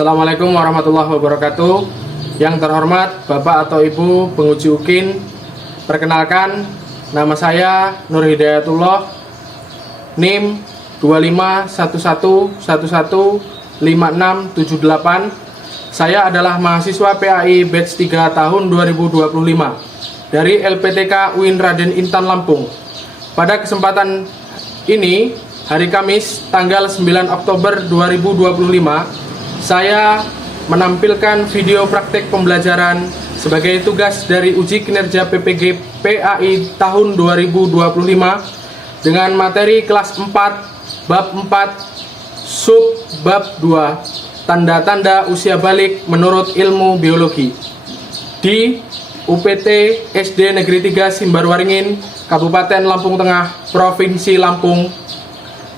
Assalamualaikum warahmatullahi wabarakatuh. Yang terhormat Bapak atau Ibu penguji UKIN, perkenalkan nama saya Nur Hidayatullah, NIM 2511115678. Saya adalah mahasiswa PAI batch 3 tahun 2025 dari LPTK UIN Raden Intan Lampung. Pada kesempatan ini, hari Kamis tanggal 9 Oktober 2025, saya menampilkan video praktek pembelajaran sebagai tugas dari uji kinerja PPG PAI tahun 2025 dengan materi kelas 4 bab 4 sub bab 2 tanda-tanda usia balik menurut ilmu biologi di UPT SD Negeri 3 Simbarwaringin, Kabupaten Lampung Tengah, Provinsi Lampung.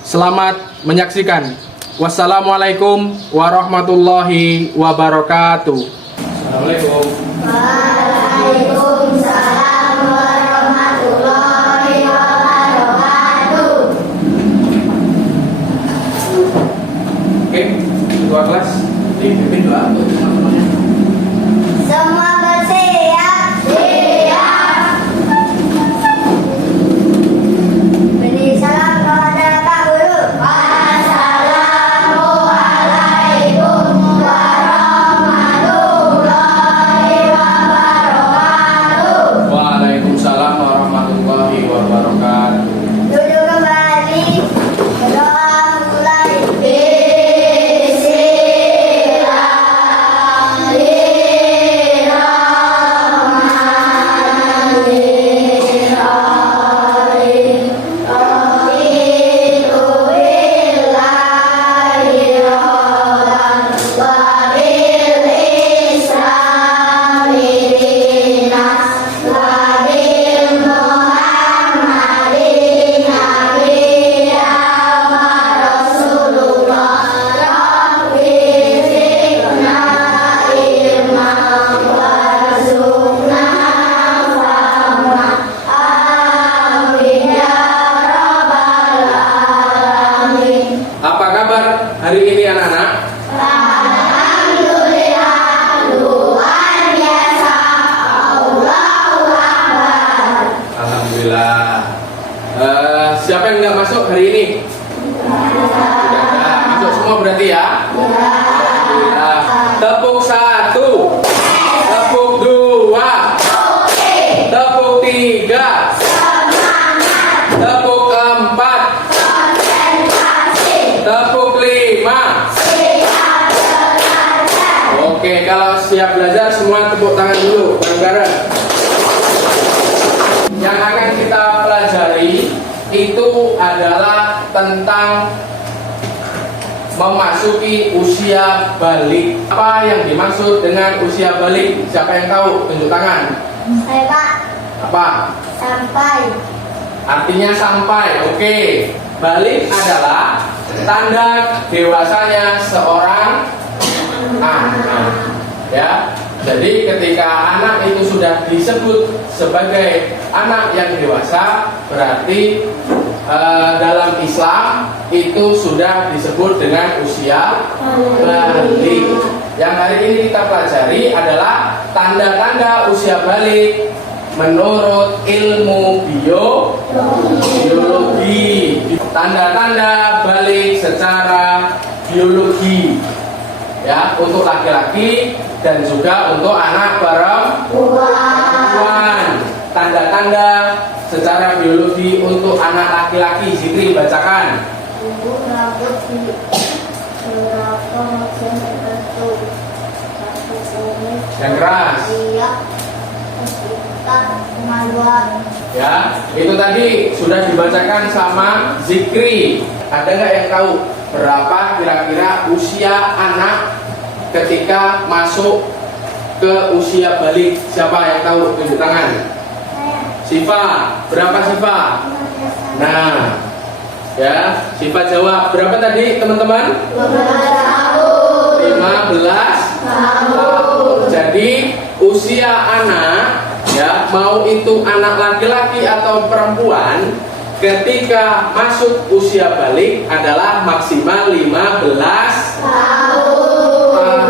Selamat menyaksikan. Wassalamualaikum warahmatullahi wabarakatuh. Assalamualaikum. Waalaikumsalam warahmatullahi wabarakatuh. Oke, ketua kelas dipimpin doa untuk teman-temannya. Semua bersiap. Siap. Beri salam kepada Pak Guru. Assalamualaikum warahmatullahi wabarakatuh. Waalaikumsalam warahmatullahi wabarakatuh. Duduk kembali. Berdoa mulai. Apa kabar hari ini anak-anak? Alhamdulillah, luar biasa. Allahu Akbar. Alhamdulillah. Siapa yang nggak masuk hari ini? Sudah. Masuk semua berarti ya? Alhamdulillah. Tepuk 1, tepuk 2, tepuk 3, tepuk 4, tepuk 5. Oke, kalau siap belajar semua tepuk tangan dulu bareng-bareng. Yang akan kita pelajari itu adalah tentang memasuki usia balik. Apa yang dimaksud dengan usia balik? Siapa yang tahu? Tunjuk tangan. Saya Pak, Apa? sampai. Artinya sampai. Oke. Balik adalah tanda dewasanya seorang anak. Ya. Jadi ketika anak itu sudah disebut sebagai anak yang dewasa, berarti dalam Islam itu sudah disebut dengan usia balik. Yang hari ini kita pelajari adalah tanda-tanda usia balik menurut ilmu biologi. Tanda-tanda balik secara biologi, ya, untuk laki-laki dan juga untuk anak perempuan. Tanda-tanda secara biologi untuk anak laki-laki. Zikri, bacakan. Tubuh rambut di beberapa macam tertentu. Satu kumis. Yang keras. Siap. Sekitar kemaluan. Ya, itu tadi sudah dibacakan sama Zikri. Ada nggak yang tahu berapa kira-kira usia anak ketika masuk ke usia balik? Siapa yang tahu? Tunjuk tangan. Saya. Siva, berapa Siva? Nah, ya, Siva jawab. Berapa tadi teman-teman? 15 tahun. Jadi usia anak, ya, mau itu anak laki-laki atau perempuan, ketika masuk usia balik adalah maksimal 15 tahun.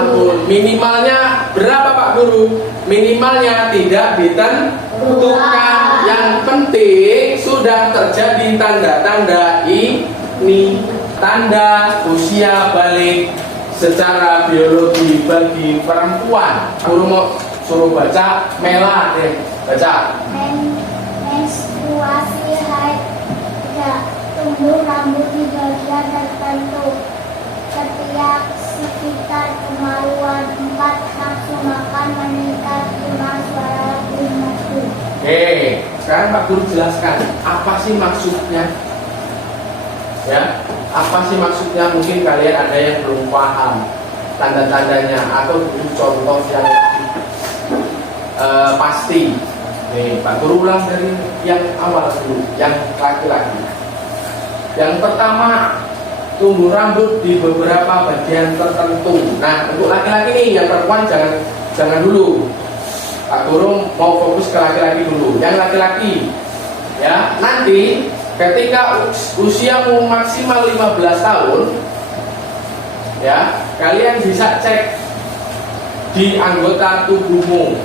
Minimalnya berapa Pak Guru? Minimalnya tidak ditentukan. Yang penting sudah terjadi tanda-tanda ini. Tanda usia balik secara biologi bagi perempuan. Guru mau suruh baca, Mela deh, baca. Menstruasi haid, tidak tumbuh rambut di bagian tertentu, ketiak, sekitar kemaluan, 4 nafsu makan, meningkat, 5 suara lebih merdu. Oke, sekarang Pak Guru jelaskan apa sih maksudnya? Ya, apa sih maksudnya? Mungkin kalian ada yang belum paham tanda-tandanya atau butuh contoh yang pasti. Nih, Pak Guru ulang dari yang awal dulu, yang laki-laki. Yang pertama, tumbuh rambut di beberapa bagian tertentu. Nah, untuk laki-laki nih, yang perempuan jangan dulu. Pak Guru mau fokus ke laki-laki dulu. Yang laki-laki, ya, nanti ketika usiamu maksimal 15 tahun, ya, kalian bisa cek di anggota tubuhmu,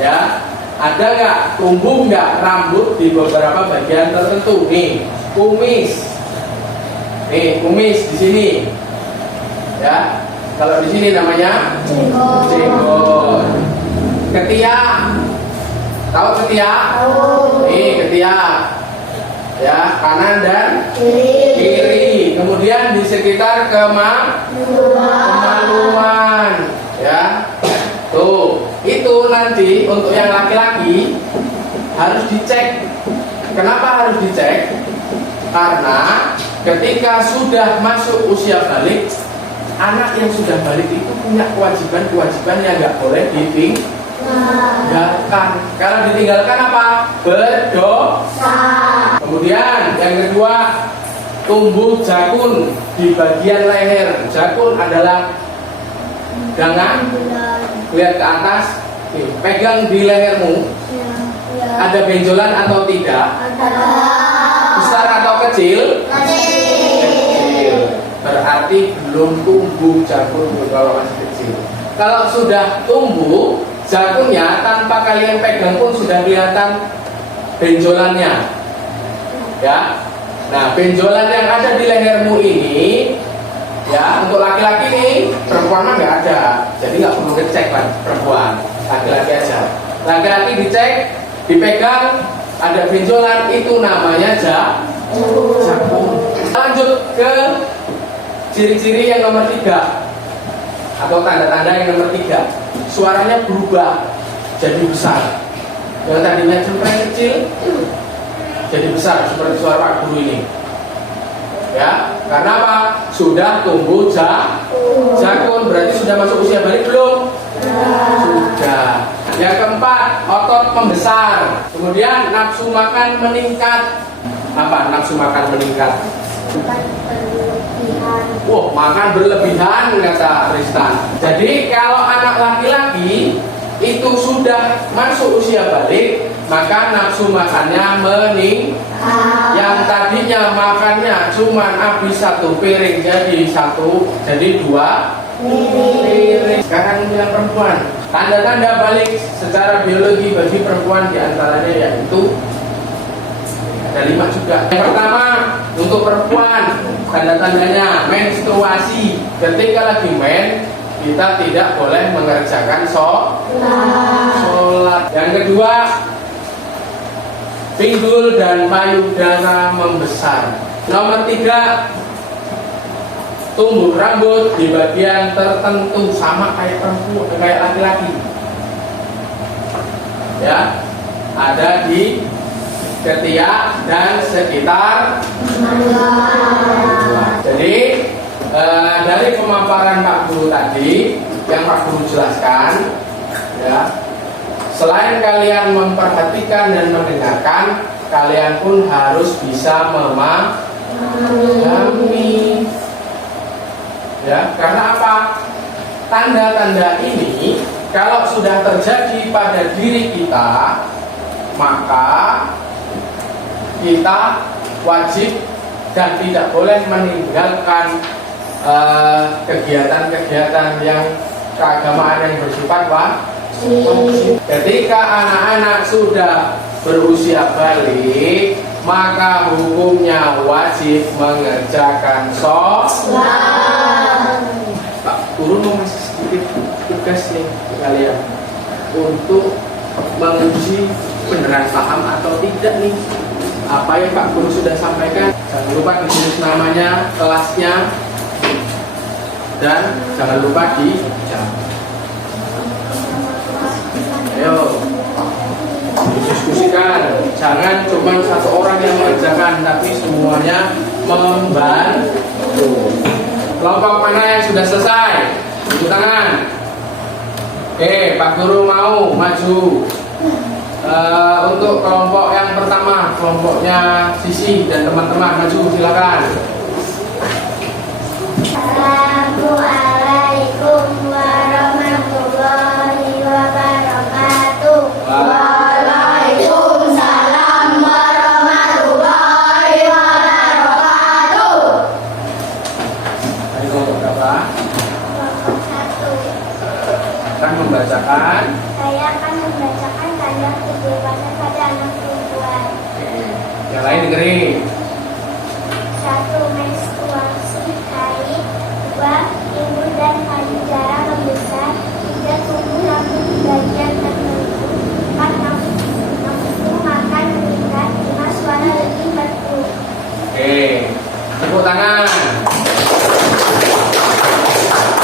ya, ada nggak tumbuh nggak rambut di beberapa bagian tertentu. Nih, kumis, di sini, ya. Kalau di sini namanya jenggot. Ketiak, tahu ketiak? Nih, ketiak. Ya, kanan dan kiri. Kemudian di sekitar kemaluan, ya. Tuh, itu nanti untuk yang laki-laki harus dicek. Kenapa harus dicek? Karena ketika sudah masuk usia balik, anak yang sudah balik itu punya kewajiban yang nggak boleh ditinggalkan. Kalau ditinggalkan apa? Berdosa. Kemudian yang kedua, tumbuh jakun di bagian leher. Jakun adalah jangan lihat ke atas, pegang di lehermu. Ada benjolan atau tidak? Besar atau kecil? Kecil. Berarti belum tumbuh jakun kalau masih kecil. Kalau sudah tumbuh jakunnya, tanpa kalian pegang pun sudah kelihatan benjolannya. Ya, nah benjolan yang ada di lehermu ini, ya, untuk laki-laki nih, perempuan mah nggak ada, jadi nggak perlu dicek kan, perempuan, laki-laki aja. Laki-laki dicek, dipegang, ada benjolan, itu namanya jakun. Lanjut ke ciri-ciri yang nomor 3 atau tanda-tanda yang nomor 3, suaranya berubah jadi besar. Yang tadinya cempreng kecil jadi besar seperti suara Pak Guru ini, ya, karena apa? Sudah tumbuh jakun, berarti sudah masuk usia balik belum? Sudah. Yang keempat, otot membesar. Kemudian nafsu makan meningkat. Apa nafsu makan meningkat? Wah, makan berlebihan kata Ristan. Jadi kalau anak laki-laki itu sudah masuk usia balik, maka nafsu makannya meningkat. Yang tadinya makannya cuma habis 1 piring jadi 2 piring. Sekarang yang perempuan, tanda-tanda balik secara biologi bagi perempuan diantaranya yaitu ada 5 juga. Yang pertama, untuk perempuan tanda-tandanya menstruasi. Ketika lagi men, kita tidak boleh mengerjakan sholat. Yang kedua, pinggul dan payudara membesar. Nomor 3, tumbuh rambut di bagian tertentu sama kayak perempuan, kayak laki-laki. Ya, ada di ketiak dan sekitar kemaluan. Jadi dari pemaparan Pak Guru tadi yang Pak Guru jelaskan, ya, selain kalian memperhatikan dan mendengarkan, kalian pun harus bisa memahami. Ya, karena apa? Tanda-tanda ini kalau sudah terjadi pada diri kita, maka kita wajib dan tidak boleh meninggalkan kegiatan-kegiatan yang keagamaan yang bersifat wajib. Ketika anak-anak sudah berusia balik, maka hukumnya wajib mengerjakan sholat. Pak Guru mau ngasih sedikit tugas nih ke kalian untuk menguji beneran paham atau tidak nih apa yang Pak Guru sudah sampaikan. Jangan lupa ditulis namanya, kelasnya, dan jangan lupa dijawab. Ayo diskusikan, jangan cuma satu orang yang mengerjakan, tapi semuanya membantu. Kelompok mana yang sudah selesai? Tepuk tangan. Oke, Pak Guru mau maju. Untuk kelompok yang pertama, kelompoknya Sisi dan teman-teman maju, silakan. Assalamualaikum warahmatullahi wabarakatuh. Waalaikumsalam warahmatullahi wabarakatuh. Tadi kelompok berapa? Kelompok 1. Akan membacakan. Saya akan membacakan tanda kebebasan pada anak perempuan. Yang lain dengerin. 1. Menstruasi haid. 2. Ibu dan payudara membesar. 3. Tumbuh rambut di bagian tertentu. 4. Nafsu makan meningkat. 5. Suara lebih merdu. Oke, tepuk tangan.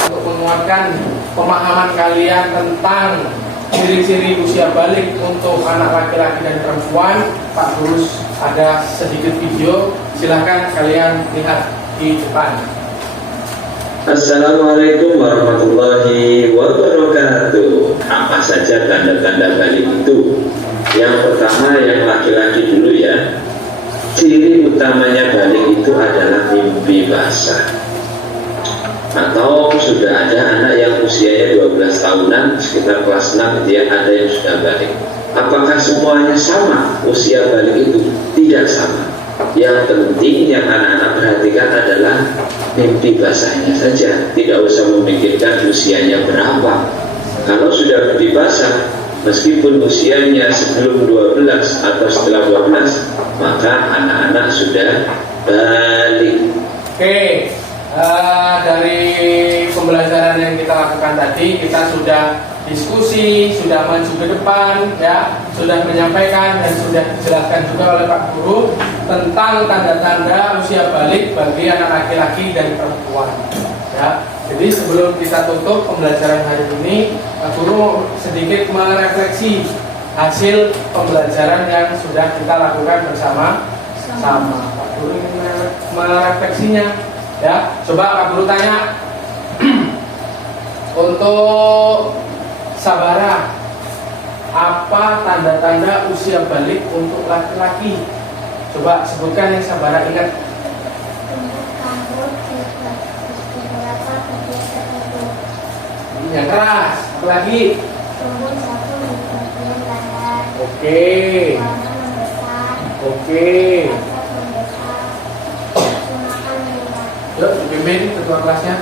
Untuk menguatkan pemahaman kalian tentang ciri-ciri usia balik untuk anak laki-laki dan perempuan, Pak Guru ada sedikit video, silahkan kalian lihat di depan. Assalamualaikum warahmatullahi wabarakatuh. Apa saja tanda-tanda balik itu? Yang pertama yang laki-laki dulu ya. Ciri utamanya balik itu adalah mimpi basah. Atau sudah ada anak yang usianya 12 tahunan, sekitar kelas 6 dia ada yang sudah balik. Apakah semuanya sama usia balik itu? Tidak sama. Yang penting yang anak-anak perhatikan adalah mimpi basahnya saja. Tidak usah memikirkan usianya berapa. Kalau sudah mimpi basah, meskipun usianya sebelum 12 atau setelah 12, maka anak-anak sudah balik. Oke, dari pembelajaran yang kita lakukan tadi, kita sudah diskusi, sudah maju ke depan, ya, sudah menyampaikan dan sudah dijelaskan juga oleh Pak Guru tentang tanda-tanda usia balik bagi anak laki-laki dan perempuan. Ya, jadi sebelum kita tutup pembelajaran hari ini, Pak Guru sedikit merefleksi hasil pembelajaran yang sudah kita lakukan bersama-sama. Pak Guru ingin merefleksinya. Ya, coba Pak Guru tanya untuk Sabara, apa tanda-tanda usia balik untuk laki-laki? Coba sebutkan yang Sabara ingat. Tumbuh rambut beberapa bagian tertentu. Yang keras, apa lagi? Tumbuh satu di bagian badan. Oke, Warna membesar. oke. Rasa membesar. Nafsu makan meningkat. Yuk, dipimpin ketua kelasnya.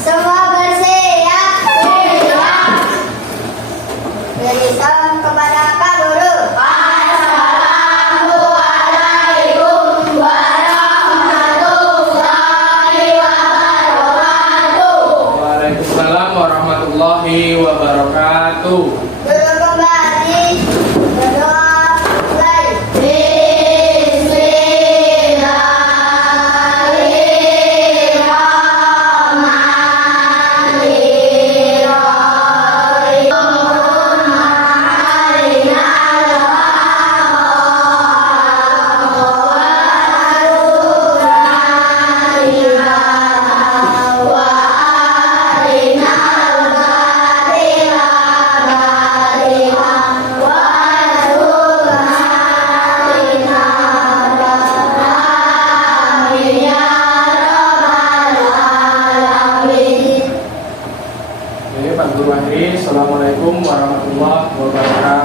Semua bersiap. Beri salam kepada Pak Guru. Assalamualaikum warahmatullahi wabarakatuh. Waalaikumsalam warahmatullahi wabarakatuh. Duduk kembali. Berdoa mulai. Ini Pak Guru akhiri. Assalamualaikum warahmatullahi wabarakatuh.